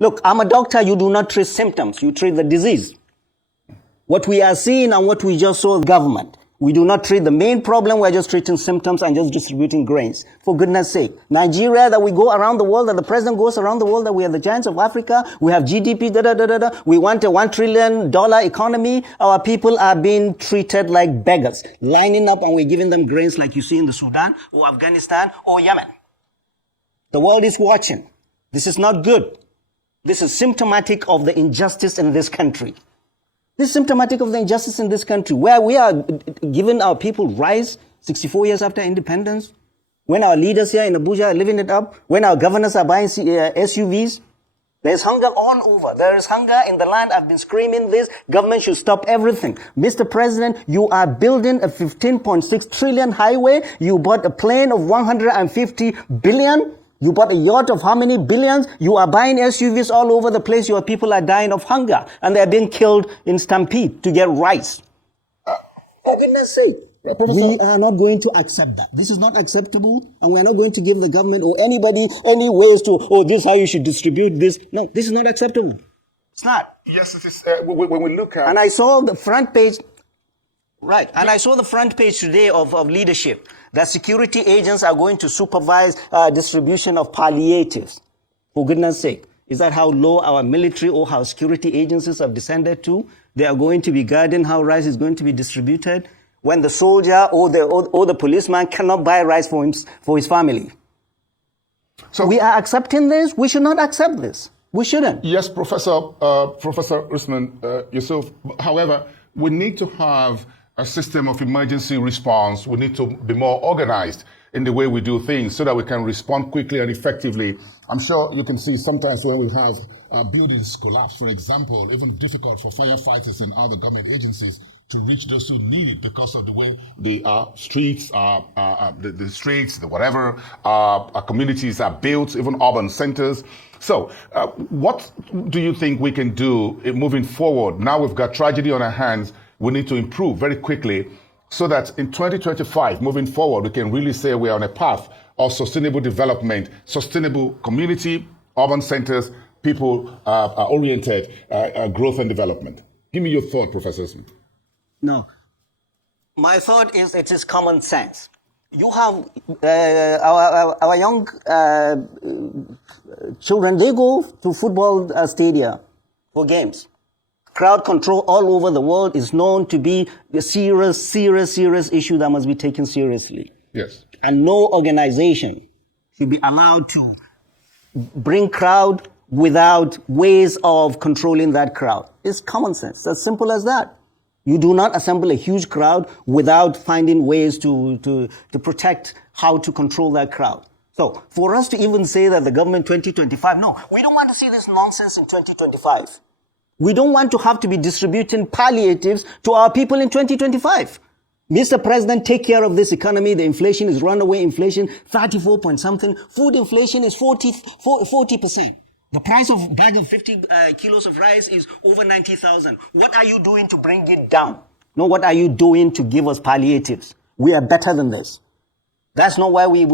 Look, I'm a doctor. You do not treat symptoms. You treat the disease. What we are seeing and what we just saw government. We do not treat the main problem. We're just treating symptoms and just distributing grains. For goodness sake. Nigeria, that we go around the world, that the president goes around the world, that we are the giants of Africa. We have GDP, We want a $1 trillion economy. Our people are being treated like beggars, lining up, and we're giving them grains like you see in the Sudan or Afghanistan or Yemen. The world is watching. This is not good. This is symptomatic of the injustice in this country. This is symptomatic of the injustice in this country, where we are giving our people rights 64 years after independence, when our leaders here in Abuja are living it up, when our governors are buying SUVs. There's hunger all over. There is hunger in the land. I've been screaming this. Government should stop everything. Mr. President, you are building a 15.6 trillion highway. You bought a plane of 150 billion. You bought a yacht of how many billions? You are buying SUVs all over the place. Your people are dying of hunger. And they're being killed in stampede to get rice. For goodness sake. We are not going to accept that. This is not acceptable. And we're not going to give the government or anybody any ways to, this is how you should distribute this. No, this is not acceptable. It's not. Yes, it is. When we look at... And I saw the front page... Right. And I saw the front page today of leadership, that security agents are going to supervise distribution of palliatives. For goodness sake. Is that how low our military or our security agencies have descended to? They are going to be guarding how rice is going to be distributed when the soldier or the policeman cannot buy rice for his family. So we are accepting this? We should not accept this. We shouldn't. Yes, Professor Usman Yusuf. However, we need to have a system of emergency response. We need to be more organized in the way we do things so that we can respond quickly and effectively. I'm sure you can see sometimes when we have buildings collapse, for example, even difficult for firefighters and other government agencies to reach those who need it because of the way the streets, our communities are built, even urban centers. So what do you think we can do moving forward? Now we've got tragedy on our hands. We need to improve very quickly so that in 2025, moving forward, we can really say we are on a path of sustainable development, sustainable community, urban centers, people-oriented growth and development. Give me your thought, Professor Smith. No. My thought is it is common sense. You have our young children, they go to football stadia for games. Crowd control all over the world is known to be a serious issue that must be taken seriously. Yes. And no organization should be allowed to bring crowd without ways of controlling that crowd. It's common sense. It's as simple as that. You do not assemble a huge crowd without finding ways to protect how to control that crowd. So for us to even say that the government 2025, no, we don't want to see this nonsense in 2025. We don't want to have to be distributing palliatives to our people in 2025. Mr. President, take care of this economy. The inflation is runaway inflation, 34 point something. Food inflation is 40%. The price of a bag of 50 kilos of rice is over 90,000. What are you doing to bring it down? No, what are you doing to give us palliatives? We are better than this. That's not why we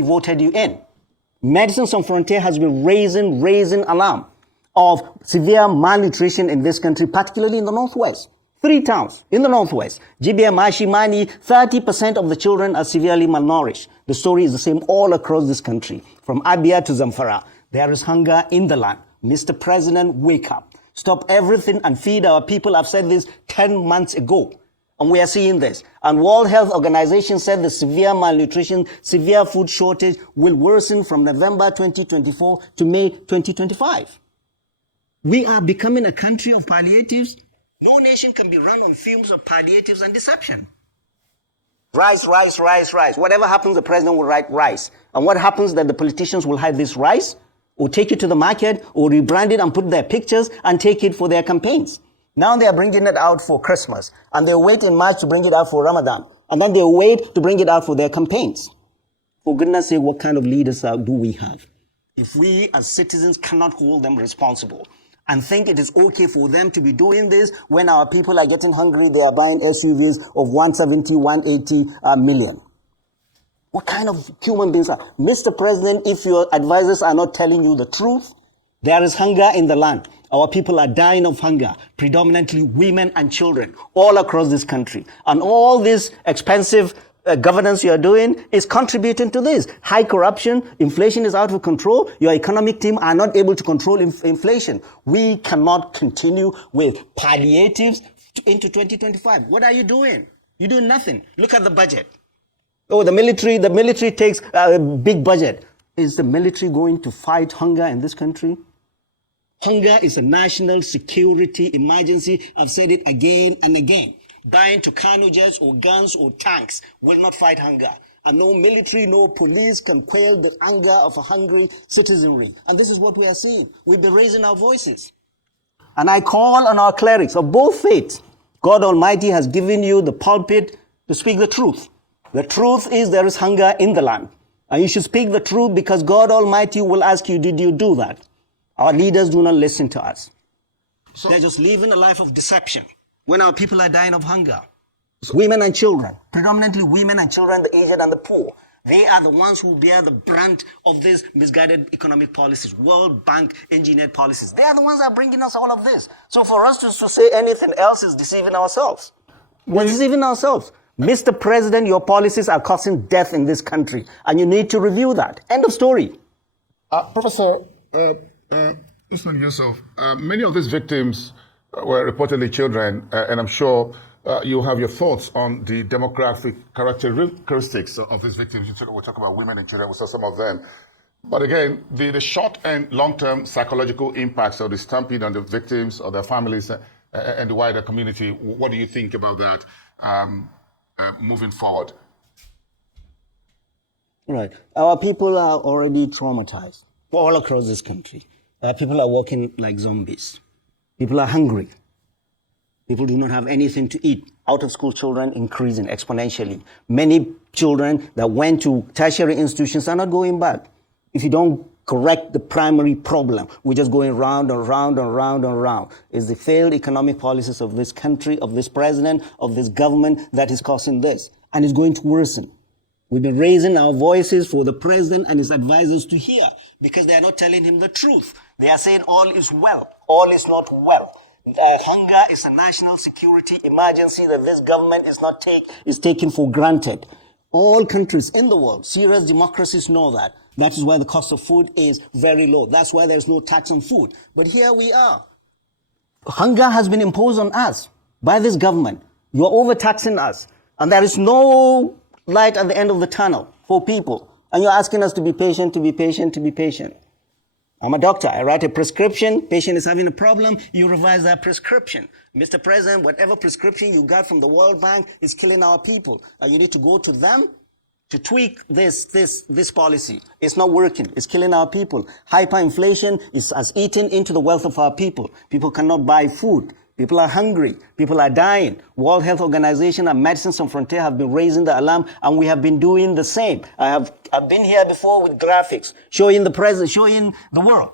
voted you in. Medicine Sans Frontier has been raising alarm of severe malnutrition in this country, particularly in the Northwest. 3 towns in the Northwest, Jibia, Mashi, Mani, 30% of the children are severely malnourished. The story is the same all across this country, from Abia to Zamfara. There is hunger in the land. Mr. President, wake up. Stop everything and feed our people. I've said this 10 months ago, and we are seeing this. And World Health Organization said the severe malnutrition, severe food shortage will worsen from November 2024 to May 2025. We are becoming a country of palliatives. No nation can be run on fumes of palliatives and deception. Rice. Whatever happens, the president will write rice. And what happens that the politicians will hide this rice or take it to the market or rebrand it and put their pictures and take it for their campaigns. Now they are bringing it out for Christmas. And they'll wait in March to bring it out for Ramadan. And then they'll wait to bring it out for their campaigns. For goodness sake, what kind of leaders do we have? If we as citizens cannot hold them responsible and think it is okay for them to be doing this when our people are getting hungry, they are buying SUVs of 170, 180 million. What kind of human beings are? Mr. President, if your advisors are not telling you the truth, There is hunger in the land. Our people are dying of hunger, predominantly women and children, all across this country. And all this expensive governance you are doing is contributing to this. High corruption, inflation is out of control. Your economic team are not able to control inflation. We cannot continue with palliatives into 2025. What are you doing? You're doing nothing. Look at the budget. Oh, the military takes a big budget. Is the military going to fight hunger in this country? Hunger is a national security emergency. I've said it again and again. Buying Tucano jets or guns or tanks will not fight hunger. And no military, no police can quell the anger of a hungry citizenry. And this is what we are seeing. We've been raising our voices. And I call on our clerics of both faiths. God Almighty has given you the pulpit to speak the truth. The truth is there is hunger in the land. And you should speak the truth because God Almighty will ask you, did you do that? Our leaders do not listen to us. They're just living a life of deception when our people are dying of hunger. Women and children, predominantly women and children, the aged and the poor, they are the ones who bear the brunt of these misguided economic policies, World Bank engineered policies. They are the ones that are bringing us all of this. So for us to say anything else is deceiving ourselves. We're deceiving ourselves. Mr. President, your policies are causing death in this country, and you need to review that. End of story. Professor Usman Yusuf, many of these victims were reportedly children, and I'm sure you have your thoughts on the demographic characteristics of these victims. We'll talk about women and children, we saw some of them. But again, the short and long-term psychological impacts of the stampede on the victims, or their families, and the wider community, what do you think about that moving forward? Right. Our people are already traumatized all across this country. People are walking like zombies. People are hungry. People do not have anything to eat. Out-of-school children increasing exponentially. Many children that went to tertiary institutions are not going back. If you don't correct the primary problem, we're just going round and round and round and round. It's the failed economic policies of this country, of this president, of this government that is causing this. And it's going to worsen. We've been raising our voices for the president and his advisors to hear because they are not telling him the truth. They are saying all is well. All is not well. Hunger is a national security emergency that this government is taking for granted. All countries in the world, serious democracies know that. That is why the cost of food is very low. That's why there's no tax on food. But here we are. Hunger has been imposed on us by this government. You're overtaxing us. And there is no light at the end of the tunnel for people. And you're asking us to be patient, to be patient, to be patient. I'm a doctor. I write a prescription. Patient is having a problem. You revise that prescription. Mr. President, whatever prescription you got from the World Bank is killing our people. You need to go to them to tweak this policy. It's not working. It's killing our people. Hyperinflation has eaten into the wealth of our people. People cannot buy food. People are hungry. People are dying. World Health Organization and Medicine Sans Frontières have been raising the alarm, and we have been doing the same. I've been here before with graphics showing the world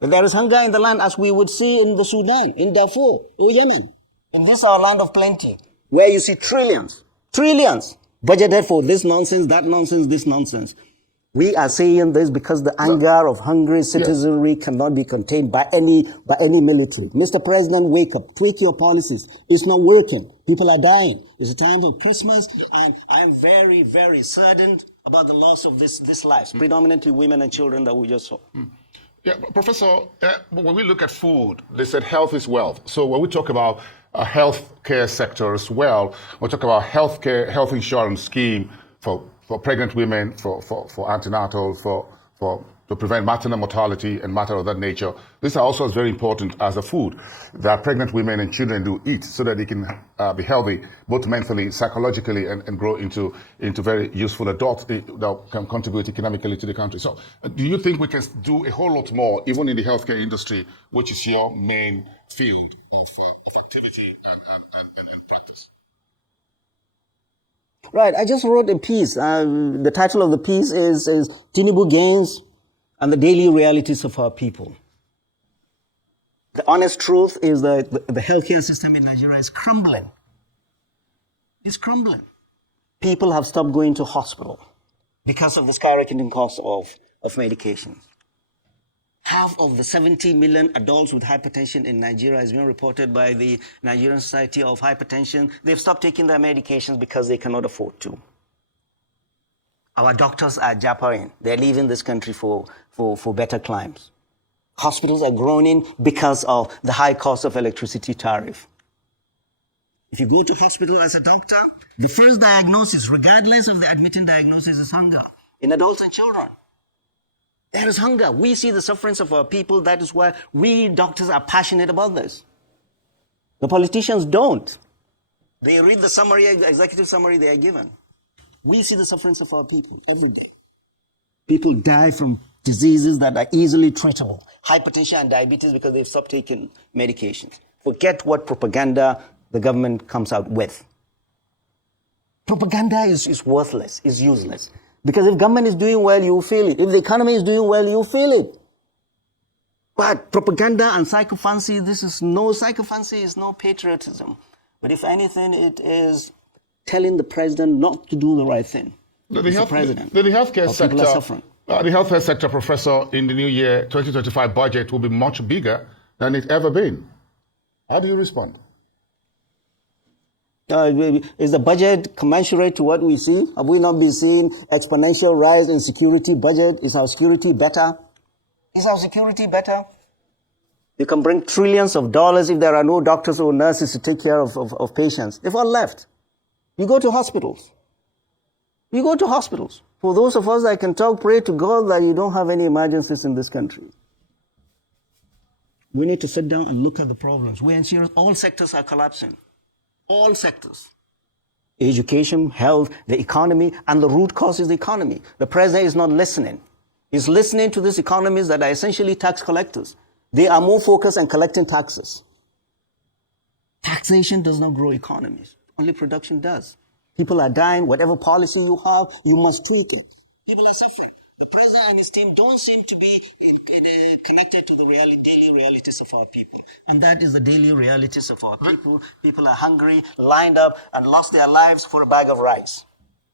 that there is hunger in the land, as we would see in the Sudan, in Darfur, or Yemen. In this our land of plenty, where you see trillions budgeted for this nonsense, that nonsense, this nonsense. We are saying this because the anger of hungry citizenry cannot be contained by any military. Mr. President, wake up. Tweak your policies. It's not working. People are dying. It's a time of Christmas, and I'm very, very saddened about the loss of this lives, predominantly women and children that we just saw. Yeah, Professor, when we look at food, they said health is wealth. So when we talk about a healthcare sector as well, we talk about health insurance scheme for pregnant women, for antenatal, to prevent maternal mortality and matter of that nature. These are also as very important as the food that pregnant women and children do eat so that they can be healthy, both mentally, psychologically, and grow into very useful adults that can contribute economically to the country. So do you think we can do a whole lot more, even in the healthcare industry, which is your main field of activity and practice? Right, I just wrote a piece. The title of the piece is Tinubu Gains and the Daily Realities of Our People. The honest truth is that the healthcare system in Nigeria is crumbling. It's crumbling. People have stopped going to hospital because of the skyrocketing cost of medication. Half of the 70 million adults with hypertension in Nigeria has been reported by the Nigerian Society of Hypertension. They've stopped taking their medications because they cannot afford to. Our doctors are jappering. They're leaving this country for better climes. Hospitals are groaning because of the high cost of electricity tariff. If you go to hospital as a doctor, the first diagnosis, regardless of the admitting diagnosis, is hunger in adults and children. There is hunger. We see the sufferance of our people. That is why we doctors are passionate about this. The politicians don't. They read the summary, executive summary they are given. We see the sufferance of our people every day. People die from diseases that are easily treatable. Hypertension and diabetes because they've stopped taking medications. Forget what propaganda the government comes out with. Propaganda is worthless, is useless. Because if government is doing well, you feel it. If the economy is doing well, you feel it. But propaganda and psychophancy, this is no psychophancy, is no patriotism. But if anything, it is telling the president not to do the right thing. The healthcare sector, Professor, in the new year 2025 budget will be much bigger than it's ever been. How do you respond? Is the budget commensurate to what we see? Have we not been seeing exponential rise in security budget? Is our security better? Is our security better? You can bring trillions of dollars if there are no doctors or nurses to take care of patients. If all left, you go to hospitals. You go to hospitals. For those of us that can talk, pray to God that you don't have any emergencies in this country. We need to sit down and look at the problems. We're in serious, all sectors are collapsing. All sectors. Education, health, the economy, and the root cause is the economy. The president is not listening. He's listening to these economies that are essentially tax collectors. They are more focused on collecting taxes. Taxation does not grow economies. Only production does. People are dying. Whatever policy you have, you must tweak it. People are suffering. The president and his team don't seem to be connected to the daily realities of our people. And that is the daily realities of our people. People are hungry, lined up, and lost their lives for a bag of rice.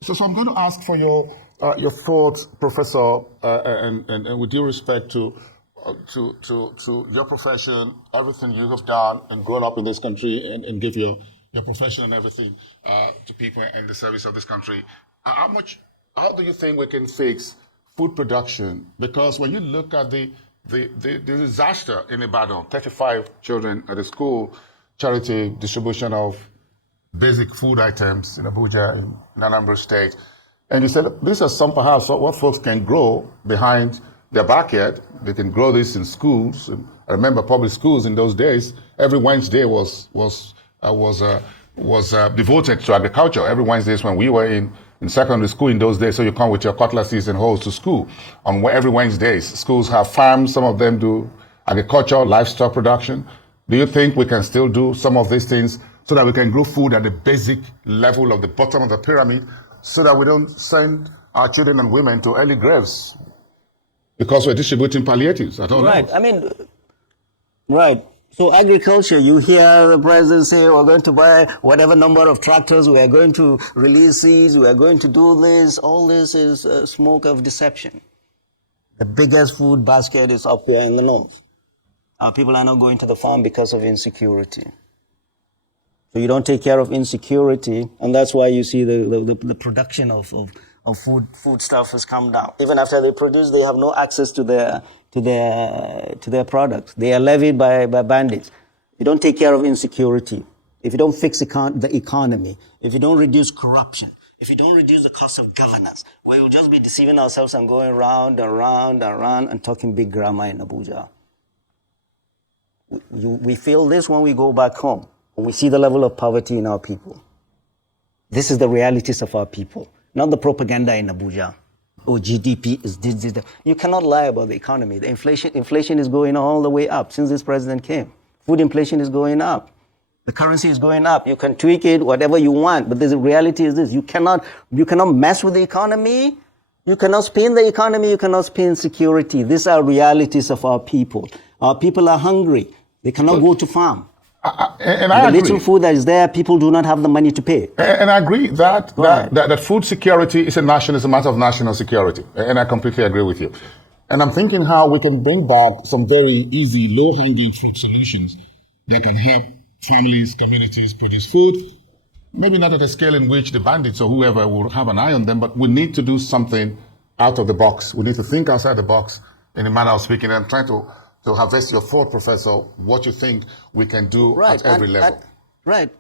So I'm going to ask for your thoughts, Professor, and with due respect to your profession, everything you have done and grown up in this country and give your profession and everything to people in the service of this country. How do you think we can fix food production? Because when you look at the disaster in Ibadan, 35 children at a school, charity distribution of basic food items in Abuja, in Anambra State, and you said, these are some perhaps what folks can grow behind their backyard. They can grow this in schools. And I remember public schools in those days, every Wednesday was devoted to agriculture. Every Wednesday when we were in secondary school in those days, so you come with your cutlasses and hoes to school. On every Wednesdays, schools have farms. Some of them do agriculture, livestock production. Do you think we can still do some of these things so that we can grow food at the basic level of the bottom of the pyramid, so that we don't send our children and women to early graves because we're distributing palliatives? I don't know. Right. So agriculture, you hear the president say, we're going to buy whatever number of tractors, we are going to release seeds, we are going to do this. All this is smoke of deception. The biggest food basket is up here in the north. Our people are not going to the farm because of insecurity. So you don't take care of insecurity, and that's why you see the production of food stuff has come down. Even after they produce, they have no access to their products. They are levied by bandits. If you don't take care of insecurity, if you don't fix the economy, if you don't reduce corruption, if you don't reduce the cost of governance, we will just be deceiving ourselves and going round and round and round and talking big grammar in Abuja. We feel this when we go back home, when we see the level of poverty in our people. This is the realities of our people, not the propaganda in Abuja. Oh, GDP is this. You cannot lie about the economy. The inflation is going all the way up since this president came. Food inflation is going up. The currency is going up. You can tweak it, whatever you want, but the reality is this. You cannot mess with the economy. You cannot spin the economy. You cannot spin security. These are realities of our people. Our people are hungry. They cannot go to farm. And I agree. The little food that is there, people do not have the money to pay. And I agree that food security is a matter of national security. And I completely agree with you. And I'm thinking how we can bring back some very easy, low-hanging fruit solutions that can help families, communities produce food. Maybe not at a scale in which the bandits or whoever will have an eye on them, but we need to do something out of the box. We need to think outside the box in a manner of speaking and try to harvest your thought, Professor, what you think we can do at every level. Right.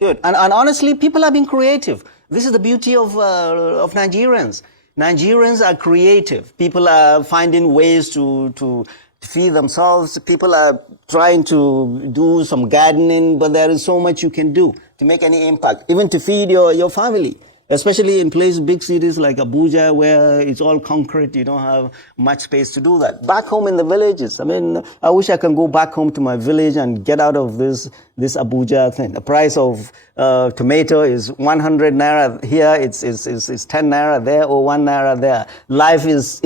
Good. And honestly, people have been creative. This is the beauty of Nigerians. Nigerians are creative. People are finding ways to feed themselves. People are trying to do some gardening, but there is so much you can do to make any impact, even to feed your family, especially in places, big cities like Abuja, where it's all concrete. You don't have much space to do that. Back home in the villages, I mean, I wish I can go back home to my village and get out of this Abuja thing. The price of tomato is 100 naira here, it's 10 naira there, or 1 naira there. Life is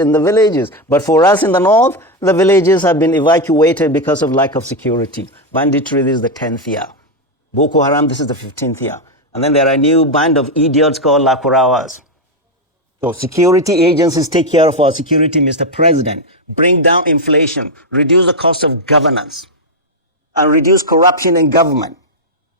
in the villages. But for us in the north, the villages have been evacuated because of lack of security. Banditry, this is the 10th year. Boko Haram, this is the 15th year. And then there are a new band of idiots called Lakurawas. So security agencies take care of our security, Mr. President. Bring down inflation, reduce the cost of governance, and reduce corruption in government.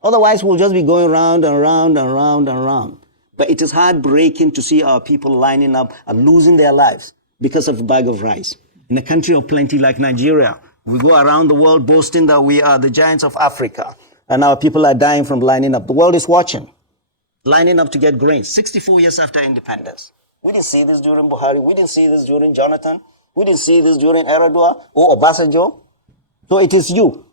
Otherwise, we'll just be going round and round and round and round. But it is heartbreaking to see our people lining up and losing their lives because of a bag of rice. In a country of plenty like Nigeria, we go around the world boasting that we are the giants of Africa. And our people are dying from lining up. The world is watching, lining up to get grain. 64 years after independence. We didn't see this during Buhari. We didn't see this during Jonathan. We didn't see this during Eradua or Obasanjo. So it is you.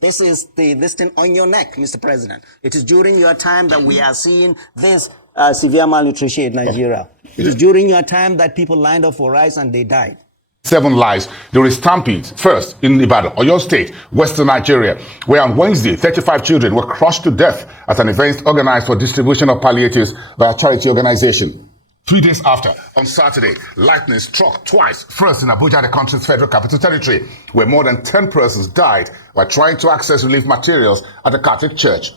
This is this thing on your neck, Mr. President. It is during your time that we are seeing this severe malnutrition in Nigeria. It is during your time that people lined up for rice and they died. 7 lives during stampedes. First, in Ibadan, Oyo State, Western Nigeria, where on Wednesday, 35 children were crushed to death at an event organized for distribution of palliatives by a charity organization. 3 days after, on Saturday, lightning struck twice, first in Abuja, the country's federal capital territory, where more than 10 persons died while trying to access relief materials at the Catholic Church.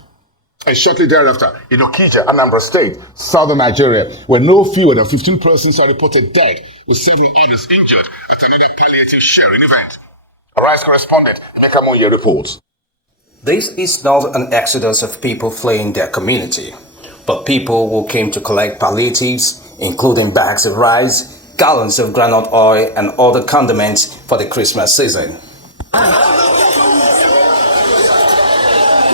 And shortly thereafter, in Okija, Anambra State, southern Nigeria, where no fewer than 15 persons are reported dead, with several others injured at another palliative sharing event. Arise correspondent Emeka Monye reports. This is not an exodus of people fleeing their community, but people who came to collect palliatives, including bags of rice, gallons of groundnut oil, and other condiments for the Christmas season.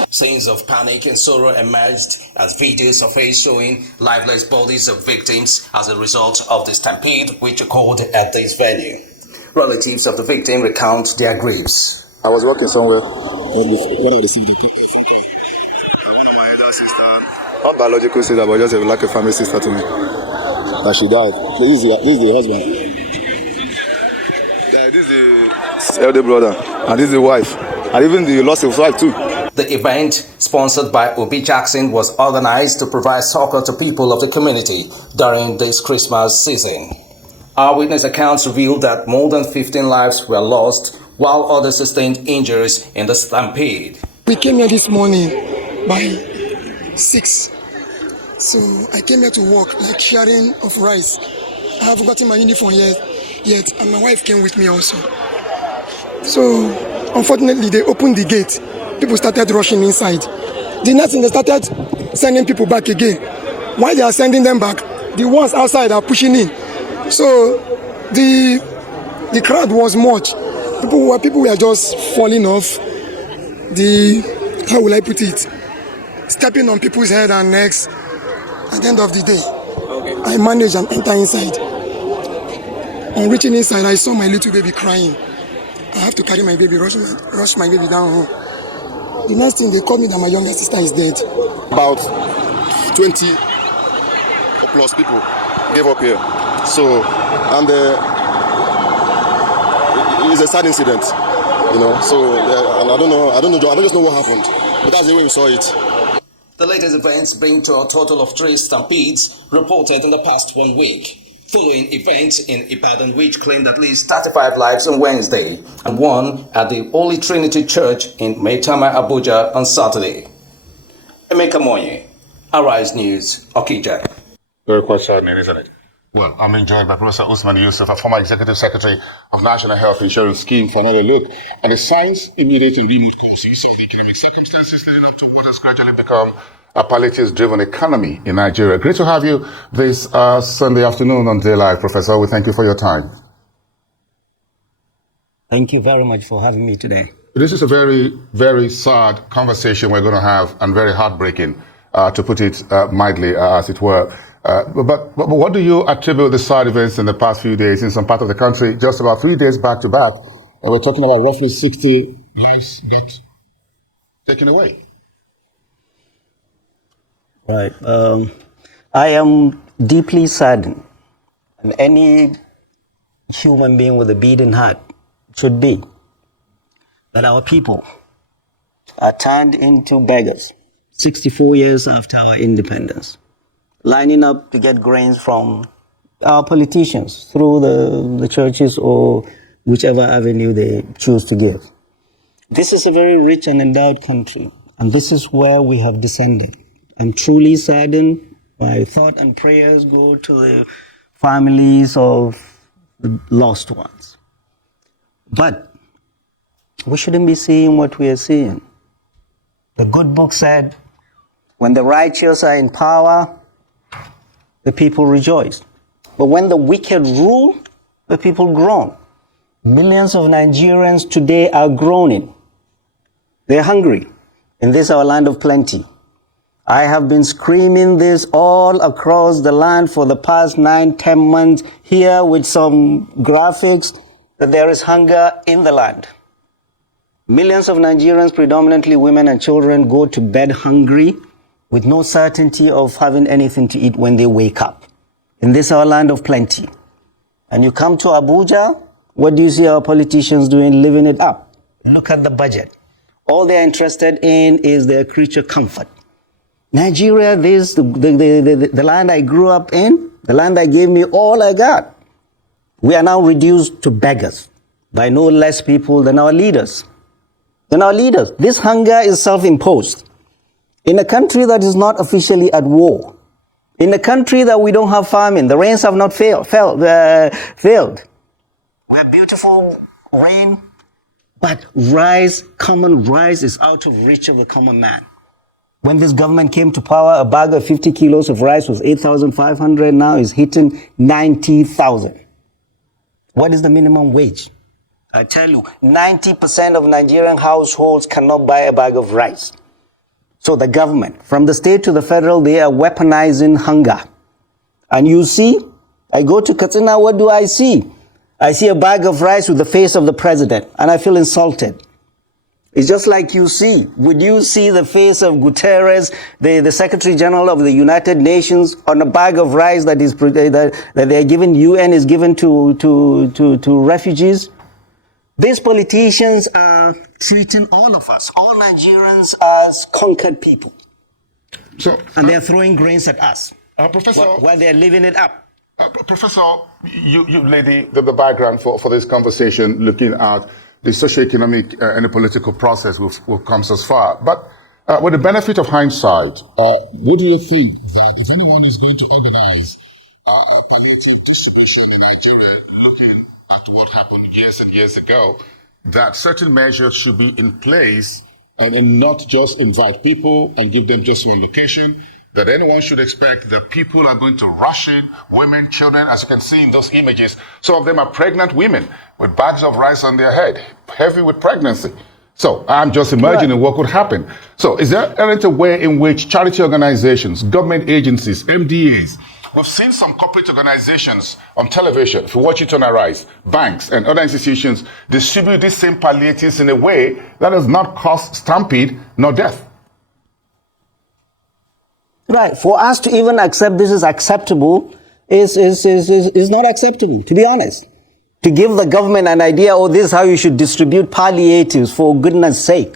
Scenes of panic and sorrow emerged as videos surfaced showing lifeless bodies of victims as a result of the stampede which occurred at this venue. Relatives of the victim recount their griefs. I was working somewhere when I received the call. One of my elder sister, not biological sister, but just like a family sister to me, that she died. This is the husband. Yeah, this is the elder brother, and this is the wife, and even the lost his wife too. The event, sponsored by Obi Jackson, was organized to provide succor to people of the community during this Christmas season. Our witness accounts revealed that more than 15 lives were lost, while others sustained injuries in the stampede. We came here this morning by 6. So I came here to work, like sharing of rice. I haven't gotten my uniform yet, and my wife came with me also. So unfortunately, they opened the gate. People started rushing inside. The next thing, they started sending people back again. While they are sending them back, the ones outside are pushing in. So the crowd was much. People were just falling off. How will I put it? Stepping on people's head and necks. At the end of the day, I managed and enter inside. On reaching inside, I saw my little baby crying. I have to carry my baby, rush my baby down home. The next thing, they called me that my younger sister is dead. About 20 or plus people gave up here. So, and it's a sad incident, you know. So, and I don't just know what happened, but that's the way we saw it. The latest events bring to a total of 3 stampedes reported in the past 1 week, following events in Ibadan which claimed at least 35 lives on Wednesday, and one at the Holy Trinity Church in Maitama, Abuja on Saturday. Emeka Monye, Arise News, Okija. Very quite saddening, isn't it? Well, I'm being joined by Professor Usman Yusuf, a former Executive Secretary of National Health Insurance Scheme, for another look at the signs, immediate and remote causes of the economic circumstances leading up to what has gradually become a palliatives-driven economy in Nigeria. Great to have you this Sunday afternoon on Daylight, Professor. We thank you for your time. Thank you very much for having me today. This is a very, very sad conversation we're going to have, and very heartbreaking, to put it mildly, as it were. But what do you attribute the sad events in the past few days in some part of the country, just about 3 days back to back? And we're talking about roughly 60 lives got taken away. Right. I am deeply saddened, and any human being with a beating heart should be, that our people are turned into beggars 64 years after our independence, lining up to get grains from our politicians through the churches or whichever avenue they choose to give. This is a very rich and endowed country, and this is where we have descended. I'm truly saddened. My thought and prayers go to the families of the lost ones. But we shouldn't be seeing what we are seeing. The good book said, when the righteous are in power, the people rejoice. But when the wicked rule, the people groan. Millions of Nigerians today are groaning. They're hungry in this our land of plenty. I have been screaming this all across the land for the past 9-10 months here with some graphics that there is hunger in the land. Millions of Nigerians, predominantly women and children, go to bed hungry with no certainty of having anything to eat when they wake up. In this our land of plenty. And you come to Abuja, what do you see our politicians doing? Living it up. Look at the budget. All they're interested in is their creature comfort. Nigeria, this the land I grew up in, the land that gave me all I got. We are now reduced to beggars by no less people than our leaders. This hunger is self-imposed. In a country that is not officially at war, in a country that we don't have famine, the rains have not failed. We have beautiful rain, but common rice is out of reach of the common man. When this government came to power, a bag of 50 kilos of rice was 8,500. Now is hitting 90,000. What is the minimum wage? I tell you, 90% of Nigerian households cannot buy a bag of rice. So the government, from the state to the federal, they are weaponizing hunger. And you see, I go to Katsina, what do I see? I see a bag of rice with the face of the president, and I feel insulted. It's just like would you see the face of Guterres, the Secretary General of the United Nations, on a bag of rice that they're giving, UN is given to refugees? These politicians are treating all of us, all Nigerians, as conquered people. And they're throwing grains at us. Professor, while they're living it up. Professor, you laid the background for this conversation, looking at the socio-economic and the political process we've come so far. But with the benefit of hindsight, what do you think that if anyone is going to organize a palliative distribution in Nigeria, looking at what happened years and years ago, that certain measures should be in place and not just invite people and give them just one location, that anyone should expect that people are going to rush in, women, children, as you can see in those images. Some of them are pregnant women with bags of rice on their head, heavy with pregnancy. So I'm just imagining what could happen. So is there a way in which charity organizations, government agencies, MDAs, we've seen some corporate organizations on television, if you watch it on Arise, banks and other institutions distribute these same palliatives in a way that does not cause stampede nor death? Right. For us to even accept this is acceptable is not acceptable, to be honest. To give the government an idea, this is how you should distribute palliatives, for goodness sake.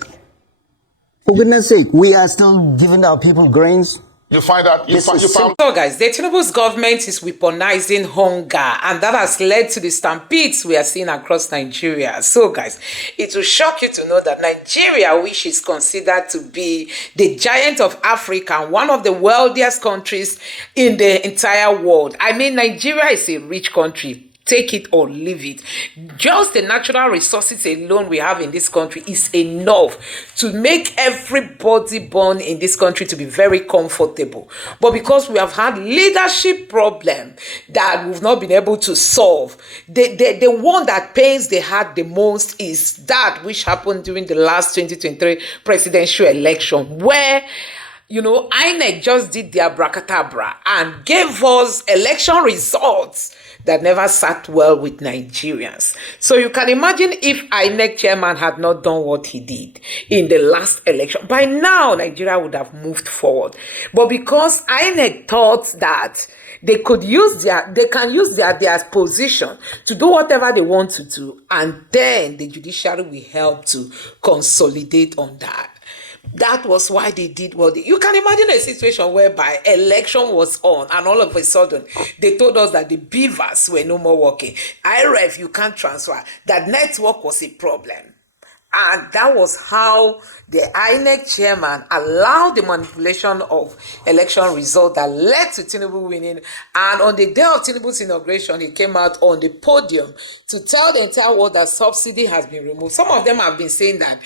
For goodness sake, we are still giving our people grains. You find that you, This find, is you found So guys, the Tinubu's government is weaponizing hunger, and that has led to the stampedes we are seeing across Nigeria. So guys, it will shock you to know that Nigeria, which is considered to be the giant of Africa and one of the wealthiest countries in the entire world. I mean, Nigeria is a rich country. Take it or leave it. Just the natural resources alone we have in this country is enough to make everybody born in this country to be very comfortable. But because we have had leadership problem that we've not been able to solve, the one that pains the heart the most is that which happened during the last 2023 presidential election, where INEC just did their abracadabra and gave us election results that never sat well with Nigerians. So you can imagine if INEC chairman had not done what he did in the last election, by now Nigeria would have moved forward. But because INEC thought that they can use their position to do whatever they want to do, and then the judiciary will help to consolidate on that. That was why they did what you can imagine a situation whereby election was on and all of a sudden they told us that the beavers were no more working. IRF, you can't transfer. That network was a problem. And that was how the INEC chairman allowed the manipulation of election results that led to Tinubu winning. And on the day of Tinubu's inauguration, he came out on the podium to tell the entire world that subsidy has been removed. Some of them have been saying that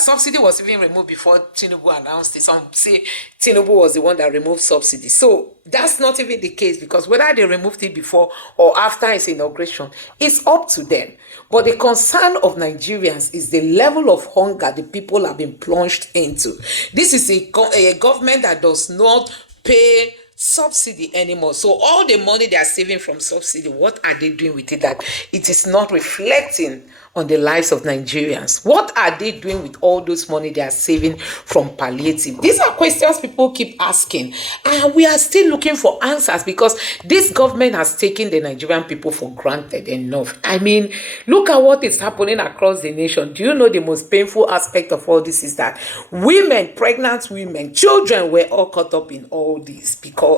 subsidy was even removed before Tinubu announced it. Some say Tinubu was the one that removed subsidy. So that's not even the case, because whether they removed it before or after his inauguration, it's up to them. But the concern of Nigerians is the level of hunger the people have been plunged into. This is a government that does not pay subsidy anymore. So all the money they are saving from subsidy, what are they doing with it that it is not reflecting on the lives of Nigerians? What are they doing with all those money they are saving from palliative? These are questions people keep asking, and we are still looking for answers, because this government has taken the Nigerian people for granted enough. I mean, look at what is happening across the nation. Do you know the most painful aspect of all this is that women, pregnant women, children were all caught up in all this, because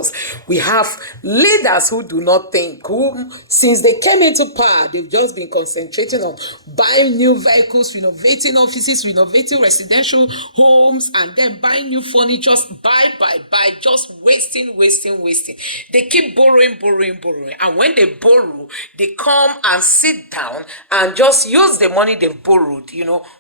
we have leaders who do not think, who since they came into power, they've just been concentrating on buying new vehicles, renovating offices, renovating residential homes, and then buying new furniture, buy, just wasting. They keep borrowing. And when they borrow, they come and sit down and just use the money they've borrowed,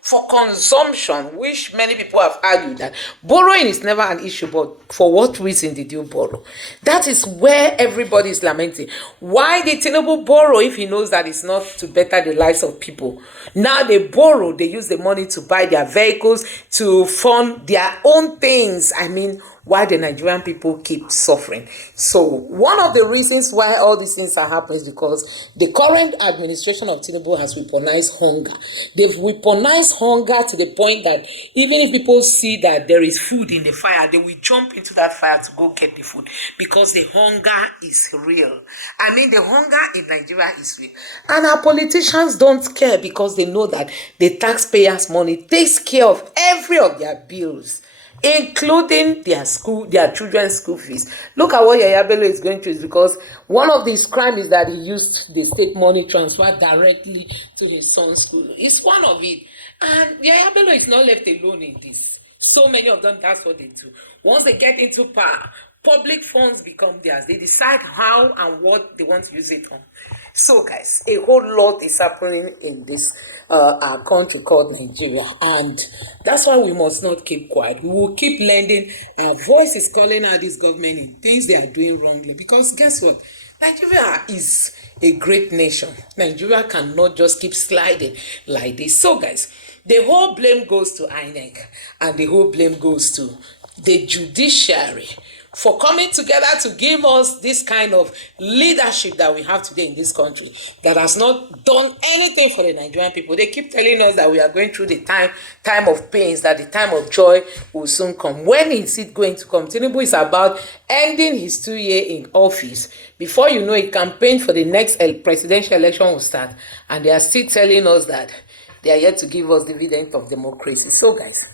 for consumption, which many people have argued that borrowing is never an issue, but for what reason did you borrow? That is where everybody is lamenting. Why did Tinubu borrow if he knows that it's not to better the lives of people? Now they borrow, they use the money to buy their vehicles, to fund their own things. I mean, why the Nigerian people keep suffering. So one of the reasons why all these things are happening is because the current administration of Tinubu has weaponized hunger. They've weaponized hunger to the point that even if people see that there is food in the fire, they will jump into that fire to go get the food, because the hunger is real. I mean, the hunger in Nigeria is real. And our politicians don't care, because they know that the taxpayers' money takes care of every of their bills, including their children's school fees. Look at what Yaya Bello is going through, because one of his crimes is that he used the state money transferred directly to his son's school. It's one of it. And Yaya Bello is not left alone in this. So many of them, that's what they do. Once they get into power, public funds become theirs. They decide how and what they want to use it on. So guys, a whole lot is happening in this our country called Nigeria, and that's why we must not keep quiet. We will keep lending our voice is calling out this government in things they are doing wrongly, because guess what? Nigeria is a great nation. Nigeria cannot just keep sliding like this. So guys, the whole blame goes to INEC, and the whole blame goes to the judiciary for coming together to give us this kind of leadership that we have today in this country that has not done anything for the Nigerian people. They keep telling us that we are going through the time of pains, that the time of joy will soon come. When is it going to come? Tinubu is about ending his 2 year in office. Before you know it, campaign for the next presidential election will start, and they are still telling us that they are yet to give us dividend of democracy. So guys,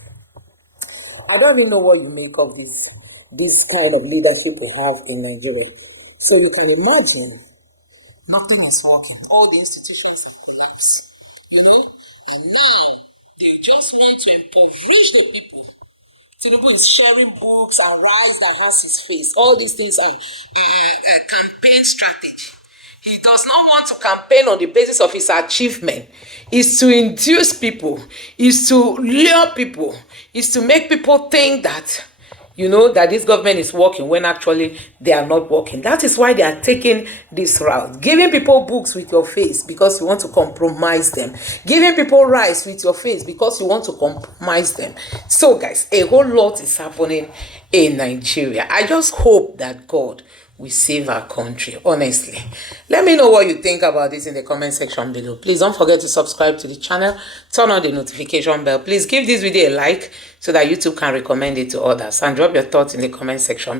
I don't even know what you make of this this kind of leadership we have in Nigeria. So you can imagine, nothing is working. All the institutions have collapsed, you know, and now they just want to impoverish the people. Tinubu is sharing books and rice that has his face. All these things are campaign strategy. He does not want to campaign on the basis of his achievement. Is to induce people, is to lure people, is to make people think that, you know, that this government is working when actually they are not working. That is why they are taking this route. Giving people books with your face because you want to compromise them. Giving people rice with your face because you want to compromise them. So guys, a whole lot is happening in Nigeria. I just hope that God will save our country, honestly. Let me know what you think about this in the comment section below. Please don't forget to subscribe to the channel, turn on the notification bell. Please give this video a like so that YouTube can recommend it to others, and drop your thoughts in the comment section.